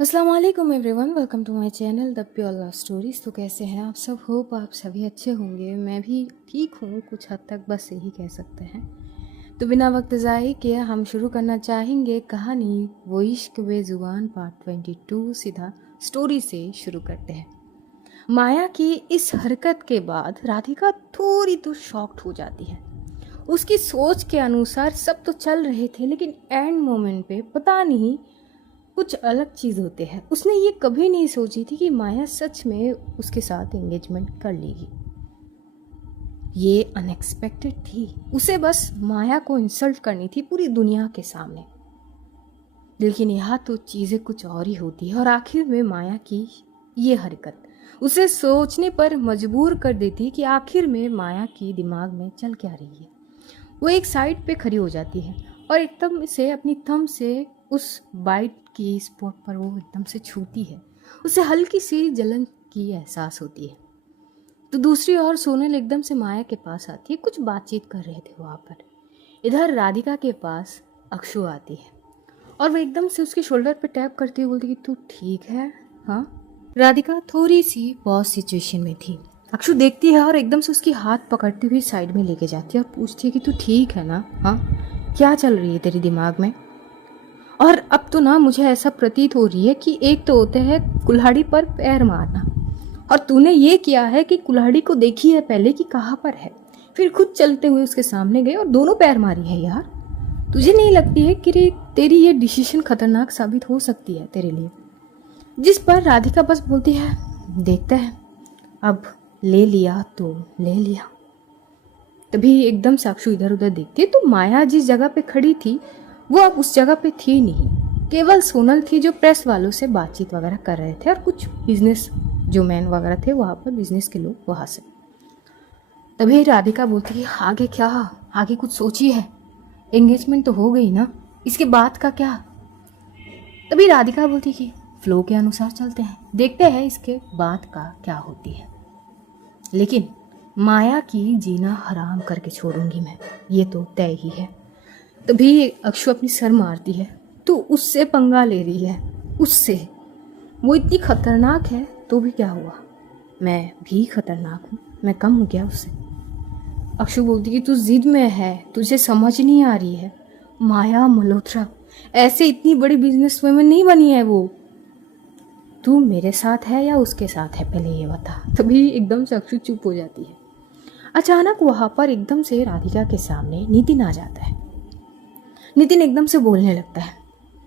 अस्सलाम वालेकुम everyone, welcome to my channel the pure love stories. तो कैसे हैं आप सब? होप आप सभी अच्छे होंगे। मैं भी ठीक हूँ कुछ हद तक, बस यही कह सकते हैं। तो बिना वक्त ज़ाये किए हम शुरू करना चाहेंगे कहानी वो इश्क बेजुबान पार्ट 22। सीधा स्टोरी से शुरू करते हैं। माया की इस हरकत के बाद राधिका थोड़ी तो शॉक्ड हो जाती है। उसकी सोच के अनुसार सब तो चल रहे थे, लेकिन एंड मोमेंट पे पता नहीं कुछ अलग चीज़ होते हैं। उसने ये कभी नहीं सोची थी कि माया सच में उसके साथ एंगेजमेंट कर लेगी। ये अनएक्सपेक्टेड थी। उसे बस माया को इंसल्ट करनी थी पूरी दुनिया के सामने। लेकिन यहाँ तो चीज़ें कुछ और ही होती है और आखिर में माया की ये हरकत उसे सोचने पर मजबूर कर देती कि आखिर में माया की दिमाग में चल क्या रही है। वो एक साइड पे खड़ी हो जाती है और एकदम से अपनी थंब से उस बाइट की स्पॉट पर वो एकदम से छूती है। उसे हल्की सी जलन की एहसास होती है। तो दूसरी ओर सोनल एकदम से माया के पास आती है। कुछ बातचीत कर रहे थे वहाँ पर। इधर राधिका के पास अक्षु आती है और वो एकदम से उसके शोल्डर पे टैप करती हुई बोलती कि तू ठीक है? हाँ। राधिका थोड़ी सी पॉज सिचुएशन में थी। अक्षु देखती है और एकदम से उसकी हाथ पकड़ती हुई साइड में लेके जाती है और पूछती है कि तू ठीक है ना? हाँ, क्या चल रही है तेरे दिमाग में? और अब तो ना मुझे ऐसा प्रतीत हो रही है कि एक तो होते हैं कुल्हाड़ी पर पैर मारना, और तूने ये किया है कि कुल्हाड़ी को देखी है पहले कि कहाँ पर है, फिर खुद चलते हुए उसके सामने गए और दोनों पैर मारी है। यार, तुझे नहीं लगती है कि तेरी ये डिसीजन खतरनाक साबित हो सकती है तेरे लिए? जिस पर राधिका बस बोलती है देखते हैं, अब ले लिया तो ले लिया। तभी एकदम साक्षु इधर उधर देखती है तो माया जिस जगह पे खड़ी थी वो अब उस जगह पे थी नहीं। केवल सोनल थी जो प्रेस वालों से बातचीत वगैरह कर रहे थे और कुछ बिजनेस जो मैन वगैरह थे वहाँ पर, बिजनेस के लोग वहाँ से। तभी राधिका बोलती है आगे क्या? आगे कुछ सोची है? एंगेजमेंट तो हो गई ना, इसके बाद का क्या? तभी राधिका बोलती कि फ्लो के अनुसार चलते हैं, देखते हैं इसके बाद का क्या होती है। लेकिन माया की जीना हराम करके छोड़ूंगी मैं, ये तो तय ही है। तभी अक्षु अपनी सर मारती है। तो उससे पंगा ले रही है, उससे। वो इतनी खतरनाक है तो भी क्या हुआ, मैं भी खतरनाक हूँ, मैं कम हूँ क्या उससे? अक्षु बोलती कि तू जिद में है, तुझे समझ नहीं आ रही है। माया मल्होत्रा ऐसे इतनी बड़ी बिजनेस वुमन नहीं बनी है वो। तू मेरे साथ है या उसके साथ है, पहले ये बता। तभी एकदम से अक्षु चुप हो जाती है। अचानक वहाँ पर एकदम से राधिका के सामने नितिन आ जाता है। नितिन एकदम से बोलने लगता है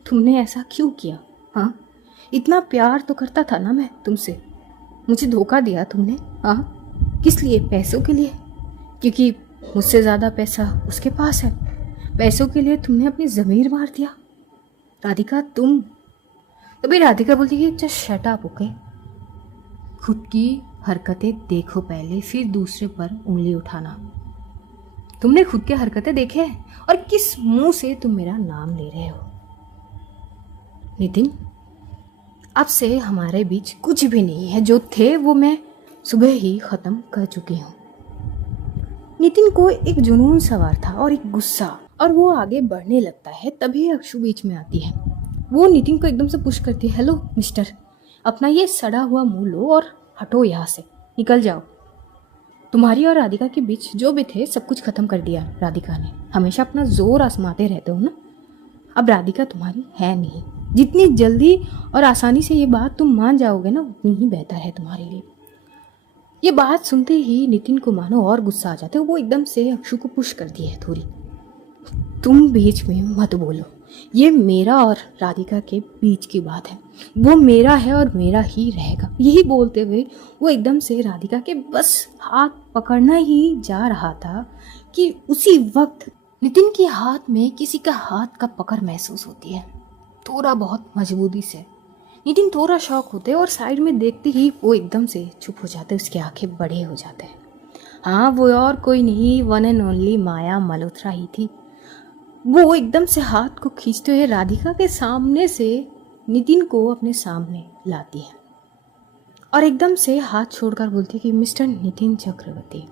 तुमने ऐसा क्यों किया? हाँ, इतना प्यार तो करता था ना मैं तुमसे, मुझे धोखा दिया तुमने। हाँ, किस लिए? पैसों के लिए? क्योंकि मुझसे ज़्यादा पैसा उसके पास है। पैसों के लिए तुमने अपनी ज़मीर मार दिया राधिका, तुम। तभी राधिका बोलती है जस्ट शट अप, ओके। खुद की हरकतें देखो पहले, फिर दूसरे पर उंगली उठाना। तुमने खुद के हरकतें देखे हैं और किस मुंह से तुम मेरा नाम ले रहे हो? नितिन, अब से हमारे बीच कुछ भी नहीं है। जो थे वो मैं सुबह ही खत्म कर चुकी हूँ। नितिन को एक जुनून सवार था और एक गुस्सा, और वो आगे बढ़ने लगता है। तभी अक्षु बीच में आती है। वो नितिन को एकदम से पुश करती है, हेलो मिस्टर, अपना ये सड़ा हुआ मुंह लो और हटो यहाँ से, निकल जाओ। तुम्हारी और राधिका के बीच जो भी थे सब कुछ खत्म कर दिया राधिका ने। हमेशा अपना जोर आजमाते रहते हो ना, अब राधिका तुम्हारी है नहीं। जितनी जल्दी और आसानी से ये बात तुम मान जाओगे ना, उतनी ही बेहतर है तुम्हारे लिए। ये बात सुनते ही नितिन को मानो और गुस्सा आ जाता है। वो एकदम से अक्षु को पुश करती है थोड़ी, तुम बीच में मत बोलो, ये मेरा और राधिका के बीच की बात है। वो मेरा है और मेरा ही रहेगा। यही बोलते हुए वो एकदम से राधिका के बस हाथ पकड़ना ही जा रहा था कि उसी वक्त नितिन के हाथ में किसी का हाथ का पकड़ महसूस होती है, थोड़ा बहुत मजबूती से। नितिन थोड़ा शॉक होते और साइड में देखते ही वो एकदम से चुप हो जाते, उसकी आंखें बड़े हो जाते हैं। हाँ, वो और कोई नहीं, वन एंड ओनली माया मल्होत्रा ही थी। वो एकदम से हाथ को खींचते हुए राधिका के सामने से नितिन को अपने सामने लाती है और एकदम से हाथ छोड़कर बोलती कि मिस्टर नितिन चक्रवर्ती,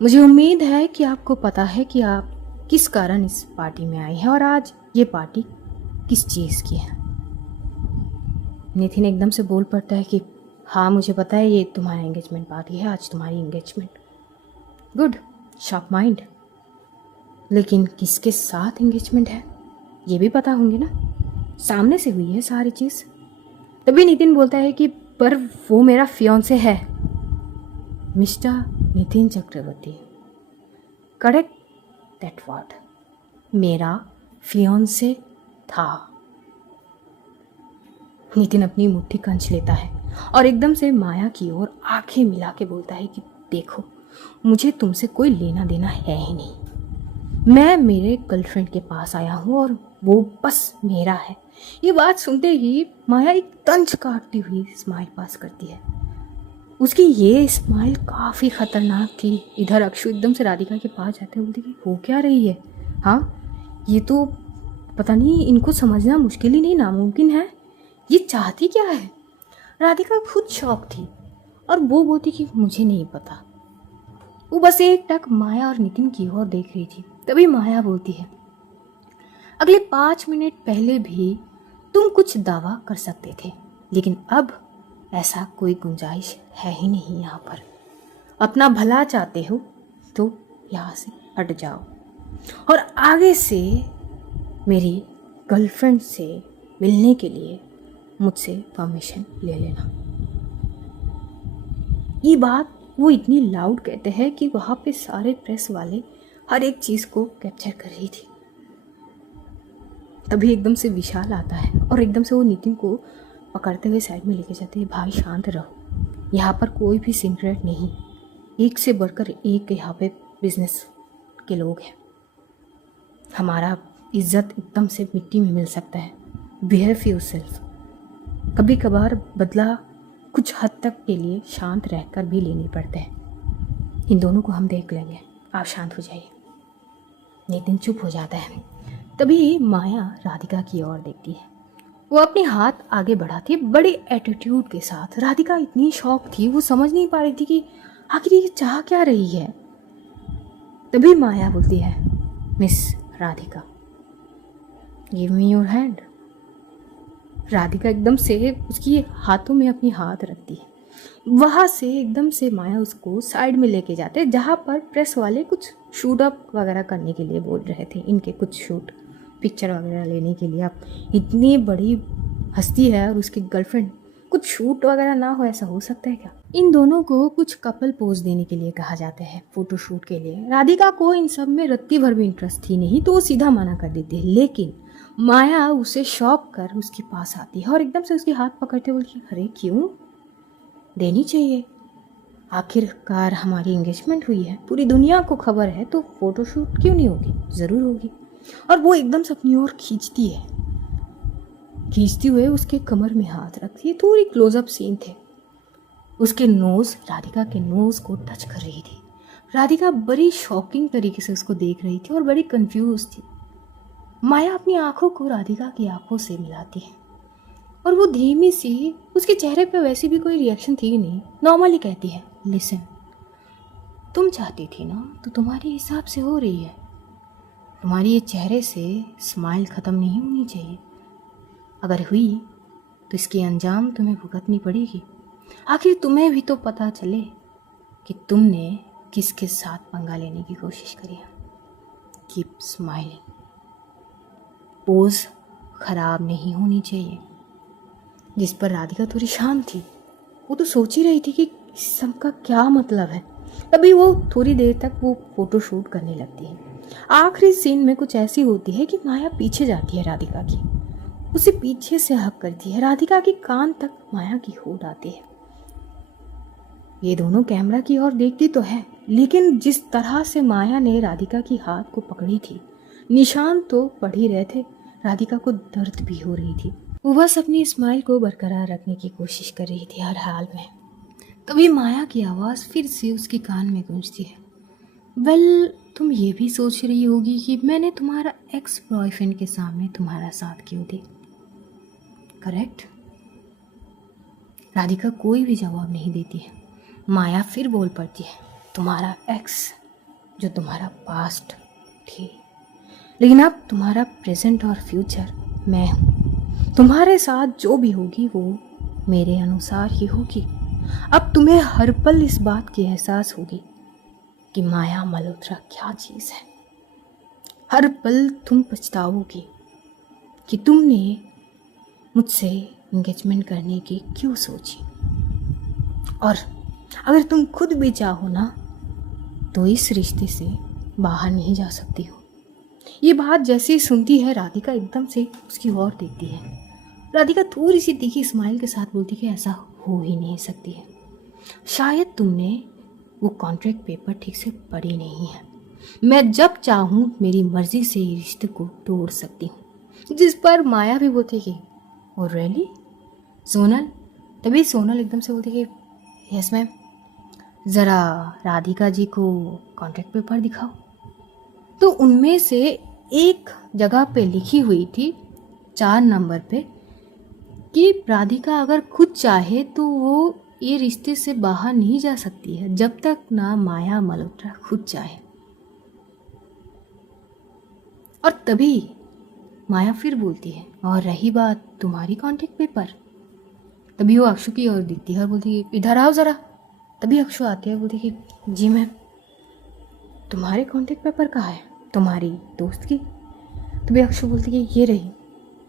मुझे उम्मीद है कि आपको पता है कि आप किस कारण इस पार्टी में आए हैं और आज ये पार्टी किस चीज़ की है। नितिन एकदम से बोल पड़ता है कि हाँ मुझे पता है, ये तुम्हारा एंगेजमेंट पार्टी है, आज तुम्हारी एंगेजमेंट। Good, sharp mind. लेकिन किसके साथ एंगेजमेंट है ये भी पता होंगे ना, सामने से हुई है सारी चीज़। तभी नितिन बोलता है कि पर वो मेरा फियांसे है। Mister Nitin Chakravarti, correct that word, मेरा फियांसे था। नितिन अपनी मुट्ठी कंच लेता है और एकदम से माया की ओर आंखें मिला के बोलता है कि देखो, मुझे तुमसे कोई लेना देना है ही नहीं। मैं मेरे गर्लफ्रेंड के पास आया हूँ और वो बस मेरा है। ये बात सुनते ही माया एक तंज काटती हुई स्माइल पास करती है। उसकी ये स्माइल काफ़ी खतरनाक थी। इधर अक्षु एकदम से राधिका के पास जाते बोलती कि हो क्या रही है, हाँ ये तो पता नहीं, इनको समझना मुश्किल ही नहीं नामुमकिन है, ये चाहती क्या है। राधिका खुद शॉक थी और वो बोलती कि मुझे नहीं पता। वो बस एक टक माया और नितिन की ओर देख रही थी। तभी माया बोलती है, अगले 5 मिनट पहले भी तुम कुछ दावा कर सकते थे, लेकिन अब ऐसा कोई गुंजाइश है ही नहीं यहाँ पर। अपना भला चाहते हो तो यहाँ से हट जाओ और आगे से मेरी गर्लफ्रेंड से मिलने के लिए मुझसे परमिशन ले लेना। ये बात वो इतनी लाउड कहते हैं कि वहाँ पे सारे प्रेस वाले हर एक चीज़ को कैप्चर कर रही थी। तभी एकदम से विशाल आता है और एकदम से वो नितिन को पकड़ते हुए साइड में लेके जाते हैं। भाई शांत रहो, यहाँ पर कोई भी सीक्रेट नहीं, एक से बढ़कर एक यहाँ पे बिजनेस के लोग हैं। हमारा इज्जत एकदम से मिट्टी में मिल सकता है। Behave yourself. कभी कभार बदला कुछ हद तक के लिए शांत रहकर भी लेने पड़ते हैं। इन दोनों को हम देख लेंगे, आप शांत हो जाइए। नितिन चुप हो जाता है। तभी माया राधिका की ओर देखती है। वो अपने हाथ आगे बढ़ाती बड़े एटीट्यूड के साथ। राधिका इतनी शॉक थी, वो समझ नहीं पा रही थी कि आखिर ये चाह क्या रही है। तभी माया बोलती है, miss Radhika, give me your hand. Radhika एकदम से उसकी हाथों में अपनी हाथ रखती है। वहाँ से एकदम से माया उसको साइड में लेके जाते हैं, जहाँ पर प्रेस वाले कुछ शूट अप वगैरह करने के लिए बोल रहे थे। इनके कुछ शूट पिक्चर वगैरह लेने के लिए। अब इतनी बड़ी हस्ती है और उसकी गर्लफ्रेंड, कुछ शूट वगैरह ना हो ऐसा हो सकता है क्या। इन दोनों को कुछ कपल पोज देने के लिए कहा जाता है, फोटो शूट के लिए। राधिका को इन सब में रत्ती भर भी इंटरेस्ट थी नहीं, तो वो सीधा मना कर देती है। लेकिन माया उसे शॉक कर उसके पास आती है और एकदम से उसके हाथ पकड़ते बोलती है, अरे क्यों, देनी चाहिए, आखिरकार हमारी एंगेजमेंट हुई है, पूरी दुनिया को खबर है, तो फोटोशूट क्यों नहीं होगी, ज़रूर होगी। और वो एकदम से अपनी ओर खींचती है, खींचते हुए उसके कमर में हाथ रखती है। थोड़ी क्लोजअप सीन थे। उसके नोज़ राधिका के नोज़ को टच कर रही थी। राधिका बड़ी शॉकिंग तरीके से उसको देख रही थी और बड़ी कंफ्यूज थी। माया अपनी आंखों को राधिका की आंखों से मिलाती है और वो धीमी सी, उसके चेहरे पे वैसी भी कोई रिएक्शन थी नहीं, नॉर्मली कहती है, लिसन, तुम चाहती थी ना तो तुम्हारे हिसाब से हो रही है। तुम्हारी ये चेहरे से स्माइल ख़त्म नहीं होनी चाहिए। अगर हुई तो इसकी अंजाम तुम्हें भुगतनी पड़ेगी। आखिर तुम्हें भी तो पता चले कि तुमने किसके साथ पंगा लेने की कोशिश करी है। Keep smiling. पोज खराब नहीं होनी चाहिए। जिस पर राधिका थोड़ी शांत थी, वो तो सोच ही रही थी कि इस सब का क्या मतलब है। तभी वो थोड़ी देर तक वो फोटो शूट करने लगती है। आखिरी सीन में कुछ ऐसी होती है कि माया पीछे जाती है राधिका की, उसे पीछे से हक करती है। राधिका की कान तक माया की होड़ आती है। ये दोनों कैमरा की ओर देखती तो है, लेकिन जिस तरह से माया ने राधिका की हाथ को पकड़ी थी, निशान तो पड़ ही रहे थे। राधिका को दर्द भी हो रही थी। वो बस अपनी स्माइल को बरकरार रखने की कोशिश कर रही थी हर हाल में। तभी माया की आवाज़ फिर से उसके कान में गूंजती है, वेल, तुम ये भी सोच रही होगी कि मैंने तुम्हारा एक्स बॉयफ्रेंड के सामने तुम्हारा साथ क्यों दी, करेक्ट? राधिका कोई भी जवाब नहीं देती है। माया फिर बोल पड़ती है, तुम्हारा एक्स जो तुम्हारा पास्ट थी, लेकिन अब तुम्हारा प्रेजेंट और फ्यूचर मैं हूँ। तुम्हारे साथ जो भी होगी वो मेरे अनुसार ही होगी। अब तुम्हें हर पल इस बात की एहसास होगी कि माया मल्होत्रा क्या चीज़ है। हर पल तुम पछताओगी कि तुमने मुझसे एंगेजमेंट करने की क्यों सोची। और अगर तुम खुद भी चाहो ना तो इस रिश्ते से बाहर नहीं जा सकती हो। ये बात जैसे ही सुनती है राधिका एकदम से उसकी ओर देखती है। राधिका थोड़ी सी तीखी स्माइल के साथ बोलती कि ऐसा हो ही नहीं सकती है। शायद तुमने वो कॉन्ट्रैक्ट पेपर ठीक से पढ़ी नहीं है। मैं जब चाहूँ मेरी मर्जी से ये रिश्ते को तोड़ सकती हूँ। जिस पर माया भी बोलती कि ओ रियली सोनल। तभी सोनल एकदम से बोलती कि यस मैम, ज़रा राधिका जी को कॉन्ट्रैक्ट पेपर दिखाओ। तो उनमें से एक जगह पे लिखी हुई थी 4 नंबर पे कि राधिका अगर खुद चाहे तो वो ये रिश्ते से बाहर नहीं जा सकती है जब तक ना माया मल्होत्रा खुद चाहे। और तभी माया फिर बोलती है और रही बात तुम्हारी कॉन्ट्रैक्ट पेपर। तभी वो अक्षु की ओर दिखती है और बोलती है इधर आओ ज़रा। तभी अक्षु आती है, बोलती है जी मैम, तुम्हारे कॉन्ट्रैक्ट पेपर कहाँ है, तुम्हारी दोस्त की। तभी अक्षु बोलती है ये रही,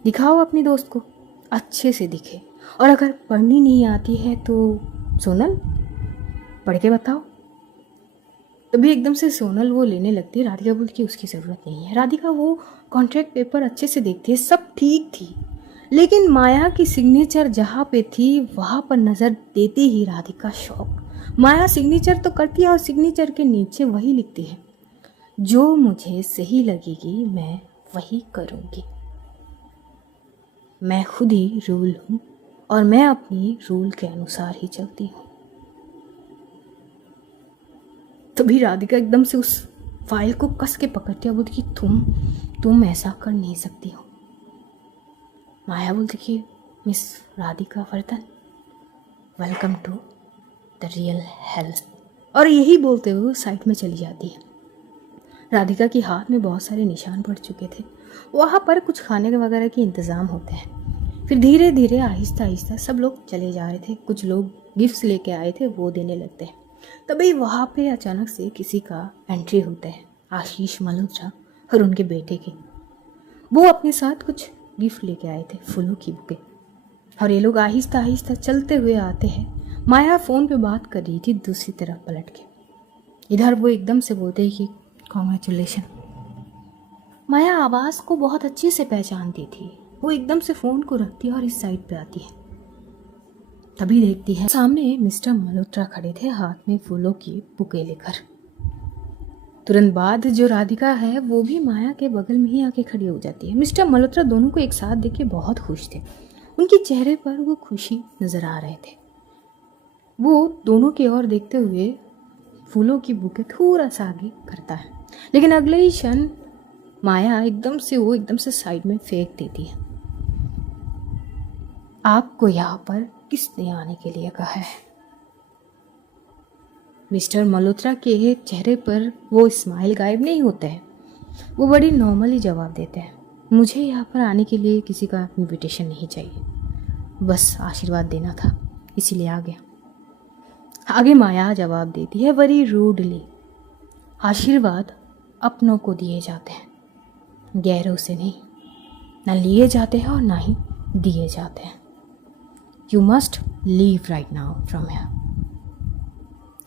दिखाओ अपनी दोस्त को, अच्छे से दिखे। और अगर पढ़नी नहीं आती है तो सोनल पढ़ के बताओ। तभी एकदम से सोनल वो लेने लगती है। राधिका बोलती है उसकी ज़रूरत नहीं है। राधिका वो कॉन्ट्रैक्ट पेपर अच्छे से देखती है, सब ठीक थी, लेकिन माया की सिग्नेचर जहाँ पे थी वहाँ पर नज़र देते ही राधिका शॉक। माया सिग्नेचर तो करती है और सिग्नेचर के नीचे वही लिखती है, जो मुझे सही लगेगी मैं वही करूँगी। मैं खुद ही रूल हूँ और मैं अपनी रूल के अनुसार ही चलती हूँ। तभी राधिका एकदम से उस फाइल को कस के पकड़ती है, बोलती कि तुम ऐसा कर नहीं सकती हो। माया बोलती कि miss Radhika Vardhan, welcome to the real hell. और यही बोलते हुए साइड में चली जाती है। राधिका के हाथ में बहुत सारे निशान पड़ चुके थे। वहाँ पर कुछ खाने के वगैरह के इंतज़ाम होते हैं। फिर धीरे धीरे आहिस्ता आहिस्ता सब लोग चले जा रहे थे। कुछ लोग गिफ्ट्स लेके आए थे, वो देने लगते हैं। तभी वहाँ पे अचानक से किसी का एंट्री होता है, आशीष मल्होत्रा और उनके बेटे के। वो अपने साथ कुछ गिफ्ट लेके आए थे, फूलों की बुके। और ये लोग आहिस्ता आहिस्ता चलते हुए आते हैं। माया फ़ोन पे बात कर रही थी दूसरी तरफ पलट के। इधर वो एकदम से बोलते हैं कि कॉन्ग्रेचुलेशन। माया आवाज़ को बहुत अच्छे से पहचानती थी। वो एकदम से फ़ोन को रखती है और इस साइड पे आती है। तभी देखती है सामने मिस्टर मल्होत्रा खड़े थे, हाथ में फूलों की बुके लेकर। तुरंत बाद जो राधिका है वो भी माया के बगल में ही आके खड़ी हो जाती है। मिस्टर मल्होत्रा दोनों को एक साथ देख के बहुत खुश थे। उनके चेहरे पर वो खुशी नजर आ रहे थे। वो दोनों की ओर देखते हुए फूलों की बुके थोड़ा सा आगे करता है, लेकिन अगले ही क्षण माया एकदम से साइड में फेंक देती है। आपको यहाँ पर किसने आने के लिए कहा है? मिस्टर मल्होत्रा के चेहरे पर वो स्माइल गायब नहीं होता है। वो बड़ी नॉर्मली जवाब देते हैं, मुझे यहाँ पर आने के लिए किसी का इनविटेशन नहीं चाहिए, बस आशीर्वाद देना था, इसीलिए आ गया। आगे माया जवाब देती है बड़ी रूडली, आशीर्वाद अपनों को दिए जाते हैं, गैरों से नहीं। ना लिए जाते हैं और ना ही दिए जाते हैं। You must leave right now from here.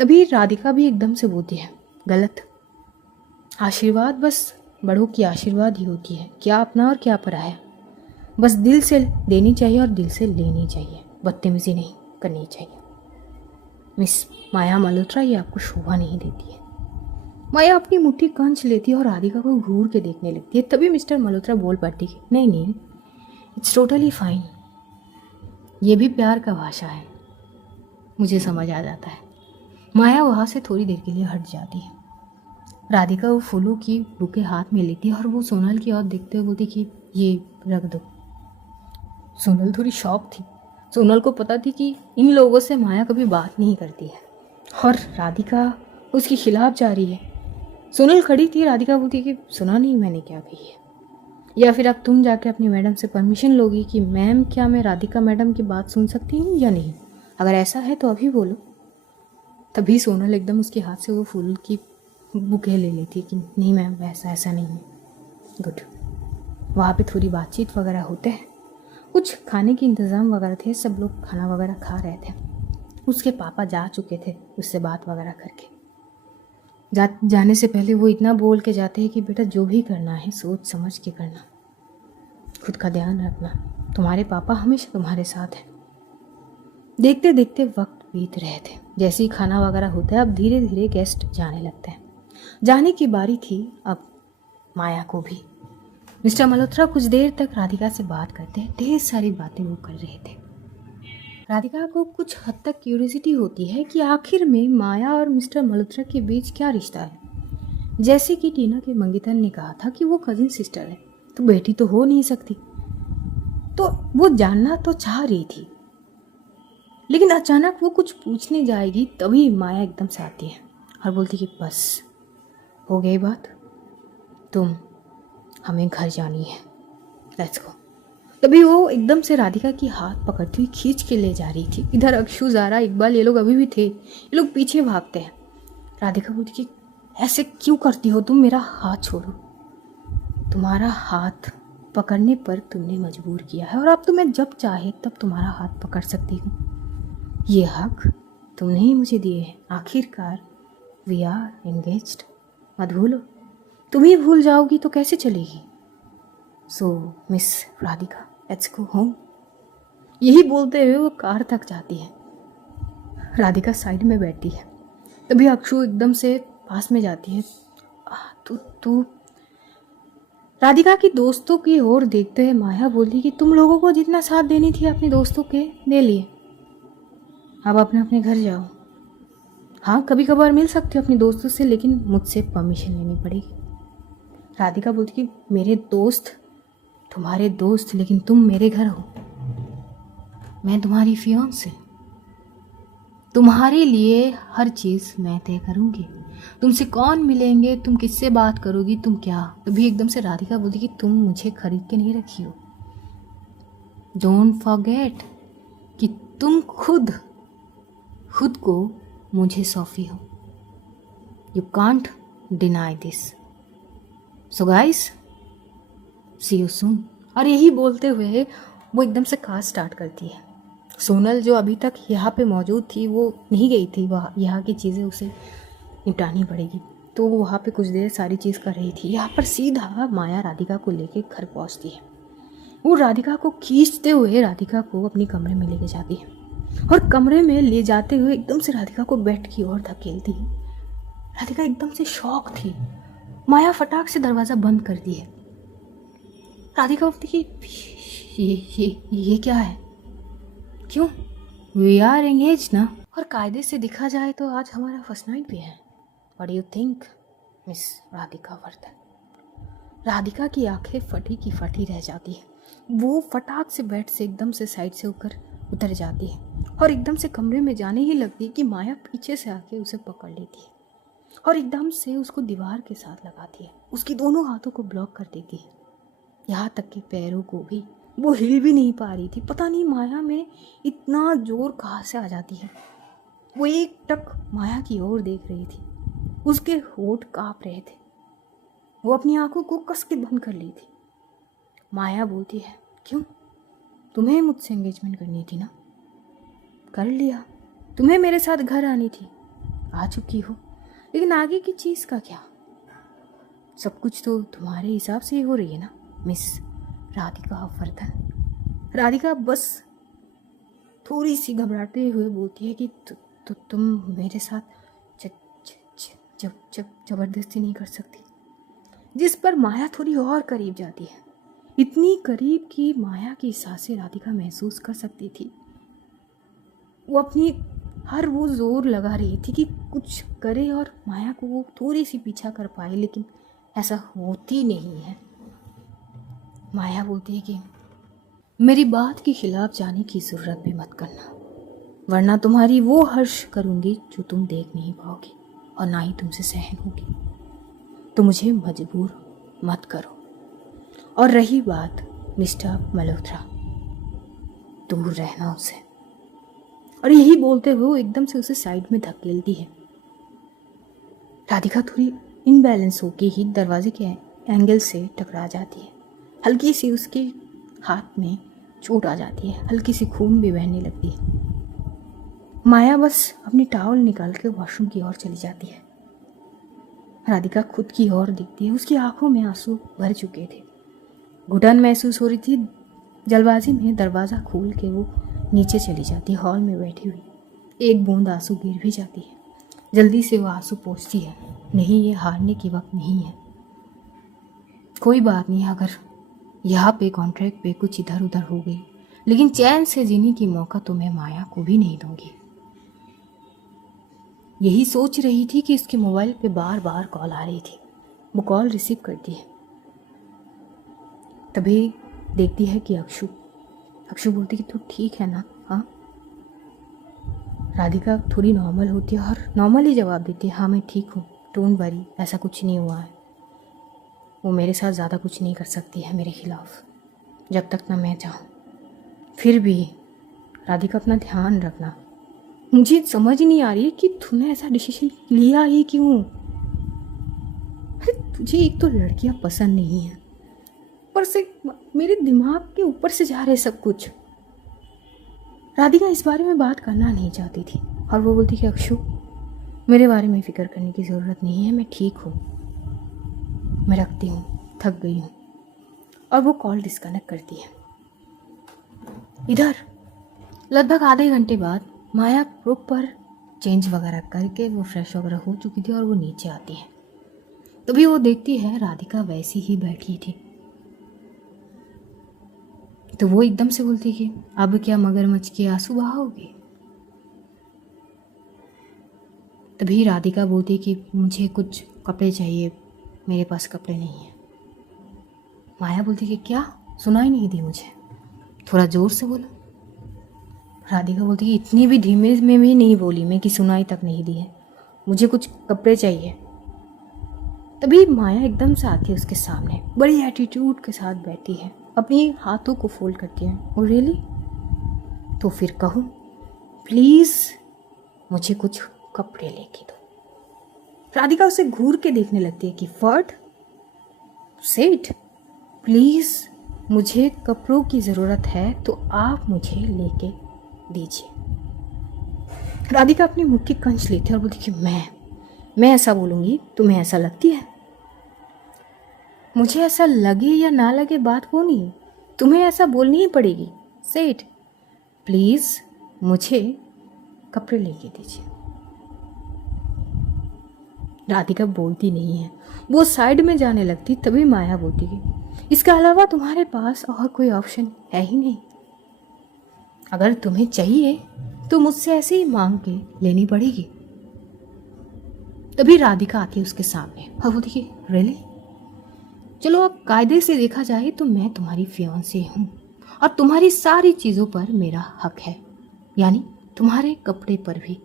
तभी राधिका भी एकदम से बोलती है, गलत। आशीर्वाद बस बड़ों की आशीर्वाद ही होती है, क्या अपना और क्या पराया। बस दिल से देनी चाहिए और दिल से लेनी चाहिए, बदतमीजी नहीं करनी चाहिए। मिस माया मल्होत्रा, ये आपको शोभा नहीं देती है। माया अपनी मुट्ठी कंच लेती है और राधिका को घूर के देखने लगती है। तभी मिस्टर मल्होत्रा बोल पड़ती है, नहीं, इट्स टोटली फाइन, ये भी प्यार का भाषा है, मुझे समझ आ जाता है। माया वहाँ से थोड़ी देर के लिए हट जाती है। राधिका वो फूलों की बुके हाथ में लेती है और वो सोनल की ओर देखते हुए बोलती कि ये रख दो। सोनल थोड़ी शॉक थी। सोनल को पता थी कि इन लोगों से माया कभी बात नहीं करती है और राधिका उसके खिलाफ जा रही है। सोनल खड़ी थी, राधिका बोलती कि सुना नहीं मैंने क्या कही है। या फिर अब तुम जाके अपनी मैडम से परमिशन लोगी कि मैम क्या मैं राधिका मैडम की बात सुन सकती हूँ या नहीं? अगर ऐसा है तो अभी बोलो। तभी सोनल एकदम उसके हाथ से वो फूल की बुके ले लेती कि नहीं मैम ऐसा ऐसा नहीं है। गुड। वहाँ पे थोड़ी बातचीत वगैरह होते हैं, कुछ खाने की इंतज़ाम वगैरह थे, सब लोग खाना वगैरह खा रहे थे। उसके पापा जा चुके थे उससे बात वगैरह करके। जाने से पहले वो इतना बोल के जाते हैं कि बेटा जो भी करना है सोच समझ के करना, खुद का ध्यान रखना, तुम्हारे पापा हमेशा तुम्हारे साथ हैं। देखते देखते वक्त बीत रहे थे। जैसे ही खाना वगैरह होता है अब धीरे धीरे गेस्ट जाने लगते हैं। जाने की बारी थी अब माया को भी। मिस्टर मल्होत्रा कुछ देर तक राधिका से बात करते हैं, ढेर सारी बातें वो कर रहे थे। राधिका को कुछ हद तक क्यूरियोसिटी होती है कि आखिर में माया और मिस्टर मल्होत्रा के बीच क्या रिश्ता है। जैसे कि टीना के मंगेतर ने कहा था कि वो कजिन सिस्टर है, तो बेटी तो हो नहीं सकती। तो वो जानना तो चाह रही थी, लेकिन अचानक वो कुछ पूछने जाएगी तभी माया एकदम से आती है और बोलती कि बस हो गई बात, तुम हमें घर जानी है, लेट्स गो। तभी वो एकदम से राधिका की हाथ पकड़ती हुई खींच के ले जा रही थी। इधर अक्षु, ज़ारा, इकबाल ये लोग अभी भी थे, ये लोग पीछे भागते हैं। राधिका बोलती कि ऐसे क्यों करती हो तुम, मेरा हाथ छोड़ो। तुम्हारा हाथ पकड़ने पर तुमने मजबूर किया है और अब तो मैं जब चाहे तब तुम्हारा हाथ पकड़ सकती हूँ। ये हक तुमने ही मुझे दिए हैं। आखिरकार वी आर एंगेज्ड, मत भूलो। तुम ही भूल जाओगी तो कैसे चलेगी। So miss Radhika let's go home. यही बोलते हुए वो कार तक जाती है। राधिका साइड में बैठी है। तभी अक्षु एकदम से पास में जाती है। तू राधिका की दोस्तों की ओर देखते हुए माया बोली कि तुम लोगों को जितना साथ देनी थी अपने दोस्तों के दे लिए, अब अपने अपने घर जाओ। हाँ कभी कभार मिल सकती हो अपने दोस्तों से, लेकिन मुझसे परमिशन लेनी पड़ेगी। राधिका बोलती कि मेरे दोस्त तुम्हारे दोस्त, लेकिन तुम मेरे घर हो, मैं तुम्हारी फियांसे, तुम्हारे लिए हर चीज़ मैं तय करूँगी। तुमसे कौन मिलेंगे, तुम किससे बात करोगी, तुम क्या। तभी एकदम से राधिका बोलती कि तुम मुझे खरीद के नहीं रखी हो। डोंट फॉरगेट कि तुम खुद को मुझे सौंपी हो। You can't deny this. So guys see you soon. और यही बोलते हुए वो एकदम से कार स्टार्ट करती है। सोनल जो अभी तक यहाँ पे मौजूद थी वो नहीं गई थी, वह यहाँ की चीज़ें उसे निपटानी पड़ेगी, तो वो वहाँ पे कुछ देर सारी चीज़ कर रही थी। यहाँ पर सीधा माया राधिका को लेके घर पहुँचती है। वो राधिका को खींचते हुए राधिका को अपने कमरे में लेके जाती है और कमरे में ले जाते हुए एकदम से राधिका को बेड की ओर धकेलती है। राधिका एकदम से शॉक थी। माया फटाक से दरवाज़ा बंद कर दी है। राधिका बोलती कि ये क्या है, क्यों, वी आर एंगेज ना, और कायदे से दिखा जाए तो आज हमारा फर्स्ट नाइट भी है। What you think miss Radhika Vardhan. Radhika की आंखें फटी की फटी रह जाती है। वो फटाक से बेड से एकदम से साइड से उतर जाती है और एकदम से कमरे में जाने ही लगती है कि माया पीछे से आके उसे पकड़ लेती है और एकदम से उसको दीवार के साथ लगाती है। उसकी दोनों हाथों को ब्लॉक कर देती है, यहाँ तक कि पैरों को भी। वो हिल भी नहीं पा रही थी। पता नहीं माया में इतना जोर कहाँ से आ जाती है। वो एक टक माया की ओर देख रही थी, उसके होठ कांप रहे थे, वो अपनी आंखों को कस के बंद कर ली थी। माया बोलती है क्यों, तुम्हें मुझसे एंगेजमेंट करनी थी ना, कर लिया। तुम्हें मेरे साथ घर आनी थी, आ चुकी हो, लेकिन आगे की चीज़ का क्या। सब कुछ तो तुम्हारे हिसाब से ही हो रही है ना मिस राधिका वर्धन। राधिका बस थोड़ी सी घबराते हुए बोलती है कि तुम मेरे साथ जबरदस्ती नहीं कर सकती। जिस पर माया थोड़ी और करीब जाती है, इतनी करीब कि माया की सांसें राधिका महसूस कर सकती थी। वो अपनी हर वो जोर लगा रही थी कि कुछ करे और माया को वो थोड़ी सी पीछा कर पाए, लेकिन ऐसा होती नहीं है। माया बोलती है कि मेरी बात के खिलाफ जाने की ज़रूरत भी मत करना, वरना तुम्हारी वो हर्ष करूँगी जो तुम देख नहीं पाओगी और ना ही तुमसे सहन होगी। तो मुझे मजबूर मत करो। और रही बात मिस्टर मल्होत्रा, दूर रहना उसे। और यही बोलते हुए वो एकदम से उसे साइड में धकेलती है। राधिका थोड़ी इनबैलेंस होके ही दरवाजे के एंगल से टकरा जाती है। हल्की सी उसके हाथ में चोट आ जाती है, हल्की सी खून भी बहने लगती है। माया बस अपनी टॉवल निकाल के वॉशरूम की ओर चली जाती है। राधिका खुद की ओर देखती है। उसकी आंखों में आंसू भर चुके थे, घुटन महसूस हो रही थी। जल्दबाजी में दरवाज़ा खोल के वो नीचे चली जाती है। हॉल में बैठी हुई एक बूंद आंसू गिर भी जाती है। जल्दी से वो आंसू पोंछती है। नहीं, ये हारने की वक्त नहीं है। कोई बात नहीं, अगर यहाँ पे कॉन्ट्रैक्ट पे कुछ इधर उधर हो गई, लेकिन चैन से जीने की मौका तो मैं माया को भी नहीं दूंगी। यही सोच रही थी कि उसके मोबाइल पे बार बार कॉल आ रही थी। वो कॉल रिसीव करती है। तभी देखती है कि अक्षु बोलती कि तू ठीक है ना? हाँ। राधिका थोड़ी नॉर्मल होती है और नॉर्मल ही जवाब देती है, हाँ मैं ठीक हूँ, डोंट वरी, ऐसा कुछ नहीं हुआ है। वो मेरे साथ ज़्यादा कुछ नहीं कर सकती है मेरे खिलाफ, जब तक ना मैं चाहूँ। फिर भी राधिका अपना ध्यान रखना। मुझे समझ नहीं आ रही है कि तूने ऐसा डिसीजन लिया ही क्यों। अरे तुझे एक तो लड़कियां पसंद नहीं है, ऊपर से मेरे दिमाग के ऊपर से जा रहे सब कुछ। राधिका इस बारे में बात करना नहीं चाहती थी और वो बोलती कि अक्षु, मेरे बारे में फिक्र करने की ज़रूरत नहीं है, मैं ठीक हूँ, मैं रखती हूँ, थक गई हूँ। और वो कॉल डिस्कनेक्ट करती है। इधर लगभग आधे घंटे बाद माया ग्रुप पर चेंज वगैरह करके वो फ्रेश वगैरह हो चुकी थी और वो नीचे आती है। तभी वो देखती है राधिका वैसी ही बैठी थी। तो वो एकदम से बोलती कि अब क्या मगरमच्छ के आंसू बहाओगे? तभी राधिका बोलती कि मुझे कुछ कपड़े चाहिए, मेरे पास कपड़े नहीं है। माया बोलती कि क्या, सुनाई नहीं दी मुझे, थोड़ा जोर से बोलो। राधिका बोलती कि इतनी भी धीमे में भी नहीं बोली मैं कि सुनाई तक नहीं दी है, मुझे कुछ कपड़े चाहिए। तभी माया एकदम से आती है उसके सामने, बड़ी एटीट्यूड के साथ बैठी है, अपनी हाथों को फोल्ड करती है। और रियली? तो फिर कहूँ, प्लीज़ मुझे कुछ कपड़े लेके दो। राधिका उसे घूर के देखने लगती है कि फर्ट सेठ, प्लीज़ मुझे कपड़ों की ज़रूरत है तो आप मुझे लेके दीजिए। राधिका अपनी मुट्ठी कंच लेती है और बोलती कि मैं ऐसा बोलूँगी, तुम्हें ऐसा लगती है? मुझे ऐसा लगे या ना लगे बात वो नहीं, तुम्हें ऐसा बोलनी ही पड़ेगी। सेठ प्लीज़ मुझे कपड़े लेके दीजिए। राधिका बोलती नहीं है, वो साइड में जाने लगती। तभी माया बोलती है, इसके अलावा तुम्हारे पास और कोई ऑप्शन है ही नहीं। अगर तुम्हें चाहिए तो मुझसे ऐसे ही मांग के लेनी पड़ेगी। तभी राधिका आती है उसके सामने और बोलती है, रियली? चलो अब कायदे से देखा जाए तो मैं तुम्हारी फियांसे हूँ और तुम्हारी सारी चीज़ों पर मेरा हक है, यानी तुम्हारे कपड़े पर भी।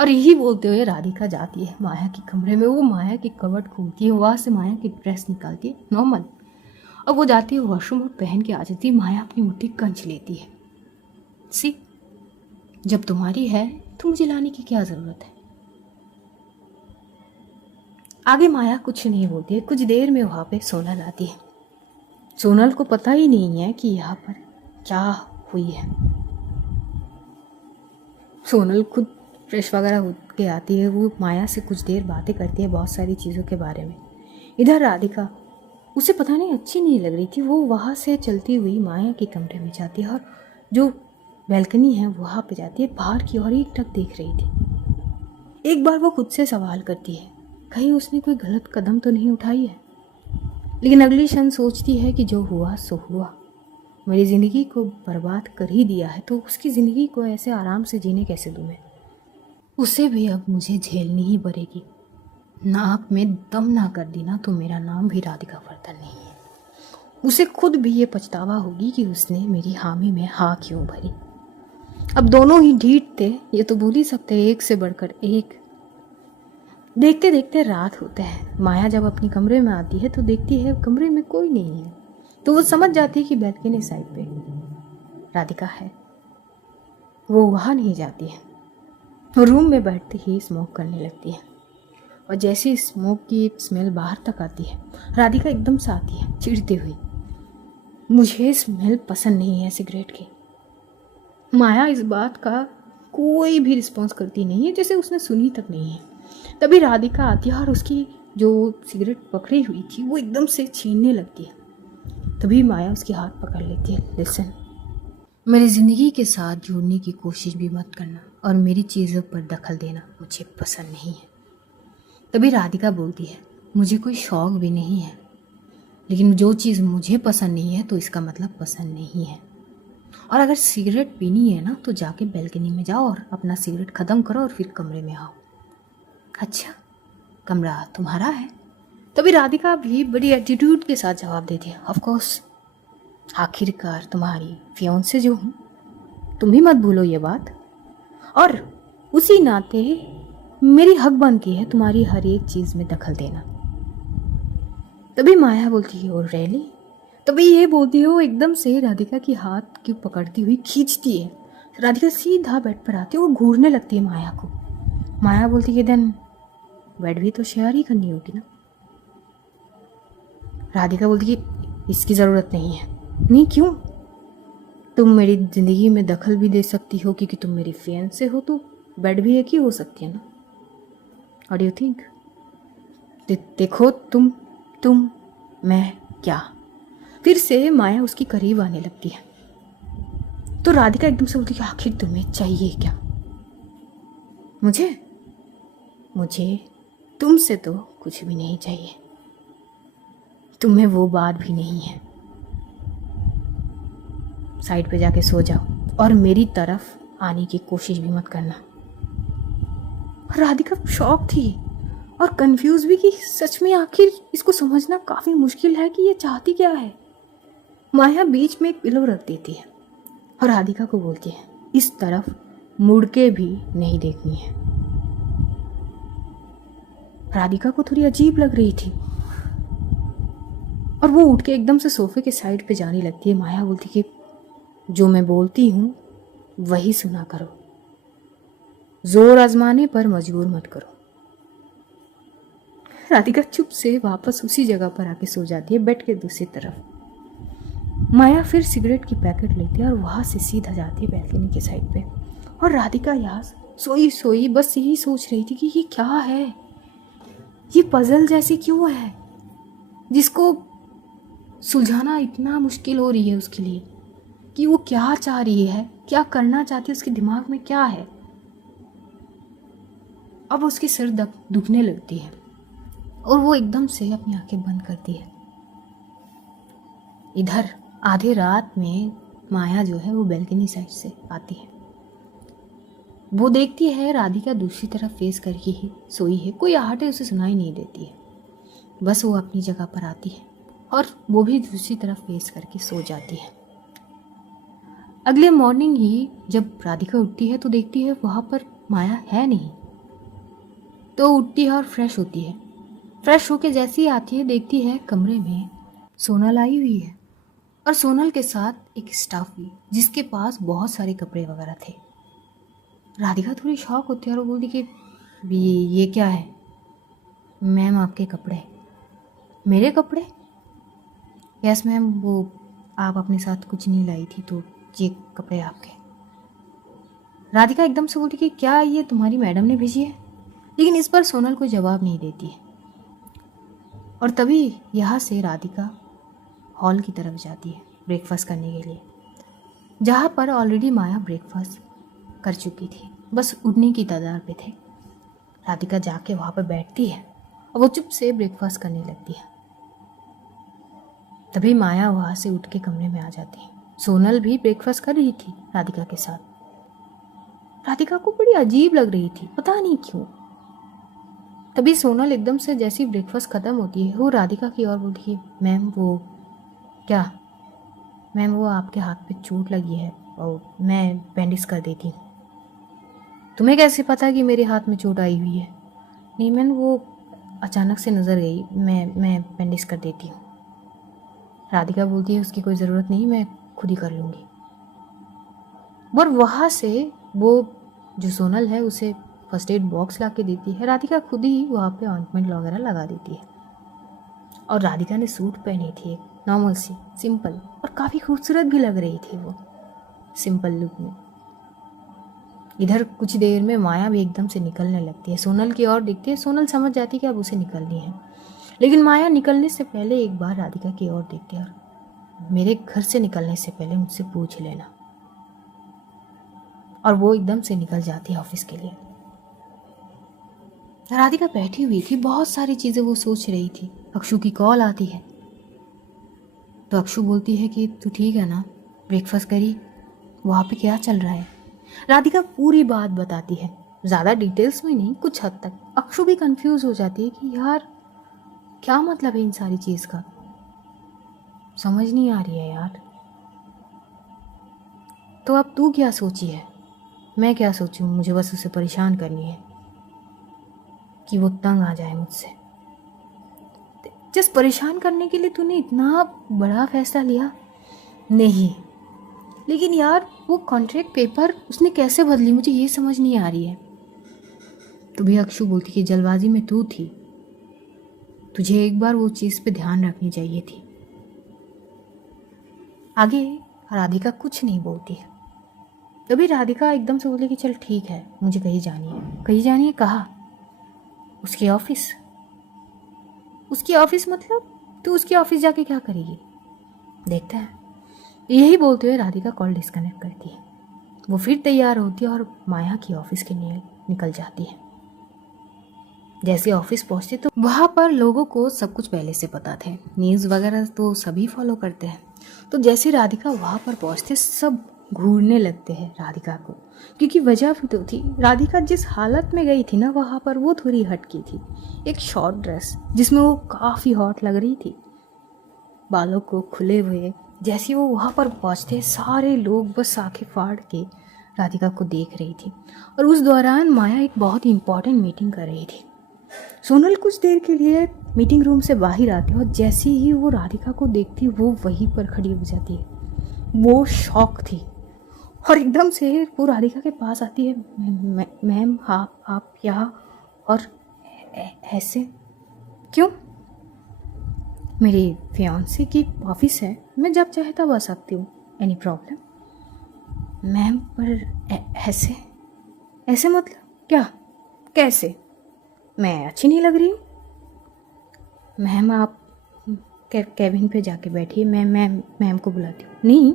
और यही बोलते हुए राधिका जाती है माया के कमरे में। वो माया की कबर्ड खोलती है, वहाँ से माया की ड्रेस निकालती है नॉर्मल, और वो जाती है वॉशरूम और पहन के आ जाती है। माया अपनी मुट्ठी कंच लेती है। सी, जब तुम्हारी है तो मुझे लाने की क्या ज़रूरत है? आगे माया कुछ नहीं बोलती है। कुछ देर में वहाँ पे सोनल आती है। सोनल को पता ही नहीं है कि यहाँ पर क्या हुई है। सोनल खुद फ्रेश वगैरह होके आती है। वो माया से कुछ देर बातें करती है बहुत सारी चीज़ों के बारे में। इधर राधिका, उसे पता नहीं अच्छी नहीं लग रही थी। वो वहाँ से चलती हुई माया के कमरे में जाती है और जो बैल्कनी है वहाँ पे जाती है, बाहर की ओर एकटक देख रही थी। एक बार वो खुद से सवाल करती है, कहीं उसने कोई गलत कदम तो नहीं उठाई है? लेकिन अगली क्षण सोचती है कि जो हुआ सो हुआ, मेरी ज़िंदगी को बर्बाद कर ही दिया है तो उसकी ज़िंदगी को ऐसे आराम से जीने कैसे दूँ मैं? उसे भी अब मुझे झेलनी ही पड़ेगी। नाक में दम ना कर दी ना तो मेरा नाम भी राधिका वर्धन नहीं है। उसे खुद भी ये पछतावा होगी कि उसने मेरी हामी में हाँ क्यों भरी। अब दोनों ही ढीठ थे, ये तो भूल ही सकते, एक से बढ़कर एक। देखते देखते रात होता है। माया जब अपने कमरे में आती है तो देखती है कमरे में कोई नहीं है। तो वो समझ जाती है कि बैल्कनी साइड पे राधिका है। वो वहाँ नहीं जाती है, वो रूम में बैठते ही स्मोक करने लगती है। और जैसे ही स्मोक की स्मेल बाहर तक आती है, राधिका एकदम से आती है चिढ़ते हुई, मुझे स्मेल पसंद नहीं है सिगरेट की। माया इस बात का कोई भी रिस्पॉन्स करती नहीं है, जैसे उसने सुनी तक नहीं है। तभी राधिका आती है और उसकी जो सिगरेट पकड़ी हुई थी वो एकदम से छीनने लगती है। तभी माया उसके हाथ पकड़ लेती है, लिसन, मेरी ज़िंदगी के साथ जुड़ने की कोशिश भी मत करना और मेरी चीज़ों पर दखल देना मुझे पसंद नहीं है। तभी राधिका बोलती है, मुझे कोई शौक भी नहीं है, लेकिन जो चीज़ मुझे पसंद नहीं है तो इसका मतलब पसंद नहीं है। और अगर सिगरेट पीनी है ना तो जाके बैल्कनी में जाओ और अपना सिगरेट ख़त्म करो और फिर कमरे में आओ। अच्छा, कमरा तुम्हारा है? तभी राधिका भी बड़ी एटीट्यूड के साथ जवाब देती है, ऑफ कोर्स, आखिरकार तुम्हारी फियांसे जो हूँ, तुम भी मत भूलो ये बात। और उसी नाते मेरी हक बनती है तुम्हारी हर एक चीज़ में दखल देना। तभी माया बोलती है, और रैली? तभी ये बोलती है, वो एकदम से राधिका की हाथ की पकड़ती हुई खींचती है। राधिका सीधा बेड पर आती है, वो घूरने लगती है माया को। माया बोलती है, देन बेड भी तो शेयर ही करनी होगी ना। राधिका बोलती है, इसकी ज़रूरत नहीं है। नहीं, क्यों? तुम मेरी ज़िंदगी में दखल भी दे सकती हो क्योंकि तुम मेरी फियांसे हो, तो बेड भी एक ही हो सकती है ना। What do you think? देखो तुम मैं क्या। फिर से माया उसकी करीब आने लगती है। तो राधिका एकदम से बोलती है, आखिर तुम्हें चाहिए क्या? मुझे तुमसे तो कुछ भी नहीं चाहिए, तुम्हें वो बात भी नहीं है। साइड पे जाके सो जाओ और मेरी तरफ आने की कोशिश भी मत करना। राधिका शॉक थी और कंफ्यूज भी कि सच में आखिर इसको समझना काफ़ी मुश्किल है कि ये चाहती क्या है। माया बीच में एक पिलो रख देती है और राधिका को बोलती है, इस तरफ मुड़ के भी नहीं देखनी है। राधिका को थोड़ी अजीब लग रही थी और वो उठ के एकदम से सोफे के साइड पे जाने लगती है। माया बोलती कि जो मैं बोलती हूँ वही सुना करो, जोर आजमाने पर मजबूर मत करो। राधिका चुप से वापस उसी जगह पर आके सो जाती है, बेड के दूसरी तरफ। माया फिर सिगरेट की पैकेट लेती है और वहां से सीधा जाती है बैल्कनी के साइड पे। और राधिका यहाँ सोई सोई बस यही सोच रही थी कि ये क्या है, ये पजल जैसी क्यों है जिसको सुलझाना इतना मुश्किल हो रही है उसके लिए, कि वो क्या चाह रही है, क्या करना चाहती है, उसके दिमाग में क्या है। अब उसकी सिर दुखने लगती है और वो एकदम से अपनी आंखें बंद करती है। इधर आधे रात में माया जो है वो बैल्कनी साइड से आती है। वो देखती है राधिका दूसरी तरफ फेस करके ही सोई है, कोई आहट उसे सुनाई नहीं देती है। बस वो अपनी जगह पर आती है और वो भी दूसरी तरफ फेस करके सो जाती है। अगले मॉर्निंग ही जब राधिका उठती है तो देखती है वहाँ पर माया है नहीं। तो उठती है और फ्रेश होती है। फ्रेश होके जैसे ही आती है देखती है कमरे में सोनल आई हुई है और सोनल के साथ एक स्टाफ भी, जिसके पास बहुत सारे कपड़े वगैरह थे। राधिका थोड़ी शॉक होती है और बोलती कि ये क्या है? मैम आपके कपड़े। मेरे कपड़े? यस मैम, वो आप अपने साथ कुछ नहीं लाई थी तो ये कपड़े आपके। राधिका एकदम से बोलती कि क्या ये तुम्हारी मैडम ने भेजी है? लेकिन इस पर सोनल कोई जवाब नहीं देती है। और तभी यहाँ से राधिका हॉल की तरफ जाती है ब्रेकफास्ट करने के लिए, जहाँ पर ऑलरेडी माया ब्रेकफास्ट कर चुकी थी, बस उठने की तादाद पे थे। राधिका जाके वहाँ पर बैठती है और वो चुप से ब्रेकफास्ट करने लगती है। तभी माया वहाँ से उठ के कमरे में आ जाती है। सोनल भी ब्रेकफास्ट कर रही थी राधिका के साथ। राधिका को बड़ी अजीब लग रही थी, पता नहीं क्यों। तभी सोनल एकदम से जैसी ब्रेकफास्ट ख़त्म होती है वो राधिका की ओर बोलती है, मैम वो क्या? मैम वो आपके हाथ पे चोट लगी है और मैं बैंडेज कर देती हूँ। तुम्हें कैसे पता कि मेरे हाथ में चोट आई हुई है? नहीं मैम, वो अचानक से नज़र गई, मैं बैंडेज कर देती हूँ। राधिका बोलती है उसकी कोई ज़रूरत नहीं, मैं खुद ही कर लूँगी। और वहाँ से वो जो सोनल है उसे फर्स्ट एड बॉक्स ला के देती है। राधिका खुद ही वहाँ पे ऑइंटमेंट वगैरह लगा देती है। और राधिका ने सूट पहनी थी, एक नॉर्मल सी, सिंपल, और काफ़ी खूबसूरत भी लग रही थी वो सिंपल लुक में। इधर कुछ देर में माया भी एकदम से निकलने लगती है, सोनल की ओर देखती है। सोनल समझ जाती है कि अब उसे निकलनी है, लेकिन माया निकलने से पहले एक बार राधिका की ओर देखती है और मेरे घर से निकलने से पहले मुझसे पूछ लेना। और वो एकदम से निकल जाती है ऑफिस के लिए। राधिका बैठी हुई थी, बहुत सारी चीज़ें वो सोच रही थी। अक्षु की कॉल आती है तो अक्षु बोलती है कि तू ठीक है ना, ब्रेकफास्ट करी, वहाँ पे क्या चल रहा है। राधिका पूरी बात बताती है, ज़्यादा डिटेल्स में नहीं, कुछ हद तक। अक्षु भी कंफ्यूज हो जाती है कि यार क्या मतलब है इन सारी चीज़ का, समझ नहीं आ रही है यार। तो अब तू क्या सोची है, मैं क्या सोचूं, मुझे बस उसे परेशान करनी है कि वो तंग आ जाए मुझसे। जस्ट परेशान करने के लिए तूने इतना बड़ा फैसला लिया? नहीं, लेकिन यार वो कॉन्ट्रैक्ट पेपर उसने कैसे बदली, मुझे ये समझ नहीं आ रही है। तो भी अक्षु बोलती कि जल्दबाजी में तू थी, तुझे एक बार वो चीज़ पे ध्यान रखनी चाहिए थी। आगे राधिका कुछ नहीं बोलती है। तभी राधिका एकदम से बोली कि चल ठीक है, मुझे कहीं जानी है। कहीं जानी है? कहाँ? उसके ऑफिस। उसकी ऑफिस मतलब तू उसके ऑफिस जाके क्या करेगी, देखता है। यही बोलते हुए राधिका कॉल डिस्कनेक्ट करती है। वो फिर तैयार होती है और माया की ऑफिस के लिए निकल जाती है। जैसे ऑफिस पहुंचते तो वहाँ पर लोगों को सब कुछ पहले से पता थे, न्यूज़ वगैरह तो सभी फॉलो करते हैं। तो जैसे राधिका वहाँ पर पहुँचते सब घूरने लगते हैं राधिका को, क्योंकि वजह भी तो थी। राधिका जिस हालत में गई थी ना वहाँ पर, वो थोड़ी हटकी थी। एक शॉर्ट ड्रेस जिसमें वो काफ़ी हॉट लग रही थी, बालों को खुले हुए। जैसे वो वहाँ पर पहुँचते सारे लोग बस आंखें फाड़ के राधिका को देख रही थी। और उस दौरान माया एक बहुत ही इम्पॉर्टेंट मीटिंग कर रही थी। सोनल कुछ देर के लिए मीटिंग रूम से बाहर आती है और जैसे ही वो राधिका को देखती वो वहीं पर खड़ी हो जाती है। वो शॉक थी और एकदम से वो राधिका के पास आती है। मैम हाँ आप यहाँ, और ऐसे क्यों? मेरी फियांसे की ऑफिस है, मैं जब चाहे तब आ सकती हूँ, एनी प्रॉब्लम? मैम पर ऐसे ऐसे मतलब क्या, कैसे? मैं अच्छी नहीं लग रही हूँ? मैम आप कैबिन पे जाके बैठिए, मैं मैम को बुलाती हूँ। नहीं,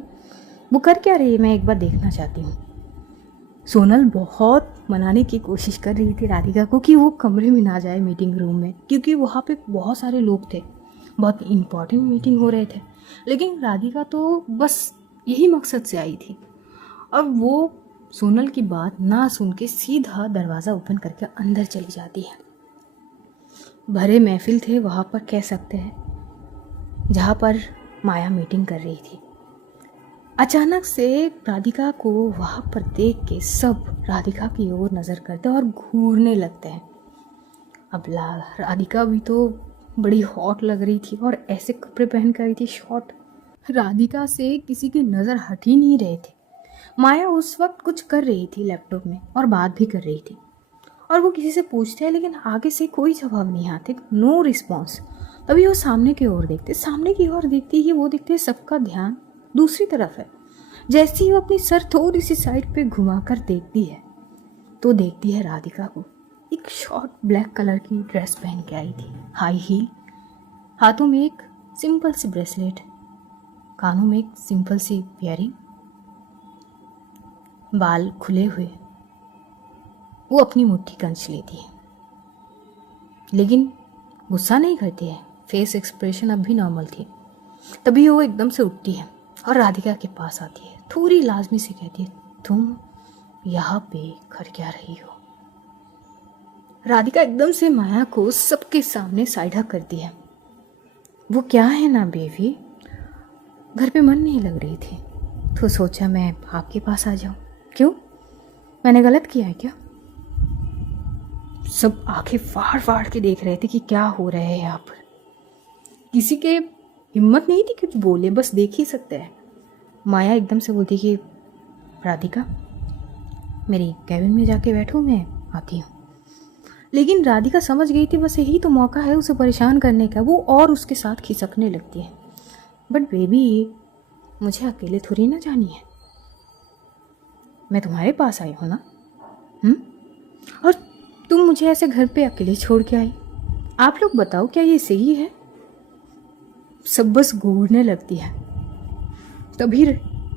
वो कर क्या रही है, मैं एक बार देखना चाहती हूँ। सोनल बहुत मनाने की कोशिश कर रही थी राधिका को कि वो कमरे में ना जाए मीटिंग रूम में, क्योंकि वहाँ पे बहुत सारे लोग थे, बहुत इम्पॉर्टेंट मीटिंग हो रहे थे। लेकिन राधिका तो बस यही मकसद से आई थी। अब वो सोनल की बात ना सुन के सीधा दरवाज़ा ओपन करके अंदर चली जाती है। भरे महफिल थे वहाँ पर, कह सकते हैं, जहाँ पर माया मीटिंग कर रही थी। अचानक से राधिका को वहाँ पर देख के सब राधिका की ओर नज़र करते और घूरने लगते हैं। अब राधिका भी तो बड़ी हॉट लग रही थी और ऐसे कपड़े पहन कर आई थी, शॉर्ट। राधिका से किसी की नज़र हट ही नहीं रहे थे। माया उस वक्त कुछ कर रही थी लैपटॉप में और बात भी कर रही थी, और वो किसी से पूछते हैं लेकिन आगे से कोई जवाब नहीं आते, नो रिस्पॉन्स। तभी वो सामने की ओर देखते, सामने की ओर देखती ही वो देखते सबका ध्यान दूसरी तरफ है। जैसे ही वो अपनी सर थोड़ी सी साइड पे घुमाकर देखती है तो देखती है राधिका को, एक शॉर्ट ब्लैक कलर की ड्रेस पहन के आई थी, हाई हील, हाथों में एक सिंपल सी ब्रेसलेट, कानों में एक सिंपल सी इयररिंग, बाल खुले हुए। वो अपनी मुट्ठी कंच लेती है लेकिन गुस्सा नहीं करती है, फेस एक्सप्रेशन अब भी नॉर्मल थी। तभी वो एकदम से उठती है और राधिका के पास आती है, थोड़ी लाजमी से कहती है, तुम यहाँ पे कर क्या रही हो? राधिका एकदम से माया को सबके सामने साइडा करती है। वो क्या है ना बेबी, घर पे मन नहीं लग रही थी तो सोचा मैं आपके पास आ जाऊं। क्यों, मैंने गलत किया है क्या? सब आंखें फाड़ फाड़ के देख रहे थे कि क्या हो रहा है यहाँ पर। किसी के हिम्मत नहीं थी कुछ बोले, बस देख ही सकते हैं। माया एकदम से बोलती कि राधिका मेरी कैबिन में जाके बैठो, मैं आती हूँ। लेकिन राधिका समझ गई थी बस यही तो मौका है उसे परेशान करने का, वो और उसके साथ खिसकने लगती है। बट बेबी मुझे अकेले थोड़ी ना जानी है, मैं तुम्हारे पास आई हूँ ना। और तुम मुझे ऐसे घर पे अकेले छोड़ के आई, आप लोग बताओ क्या ये सही है। सब बस घूरने लगती है। तभी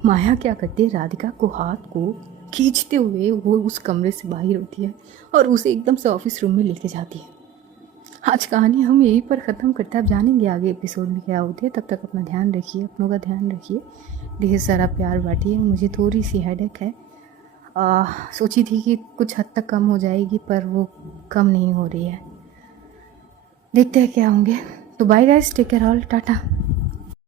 माया क्या करती है, राधिका को हाथ को खींचते हुए वो उस कमरे से बाहर होती है और उसे एकदम से ऑफिस रूम में लेके जाती है। आज कहानी हम यहीं पर ख़त्म करते हैं। आप जानेंगे आगे एपिसोड में क्या होती है। तब तक अपना ध्यान रखिए, अपनों का ध्यान रखिए, ढेर सारा प्यार बांटिए। मुझे थोड़ी सी हेडेक है, सोची थी कि कुछ हद तक कम हो जाएगी पर वो कम नहीं हो रही है। देखते हैं क्या होंगे। तो bye guys, take care all, Tata.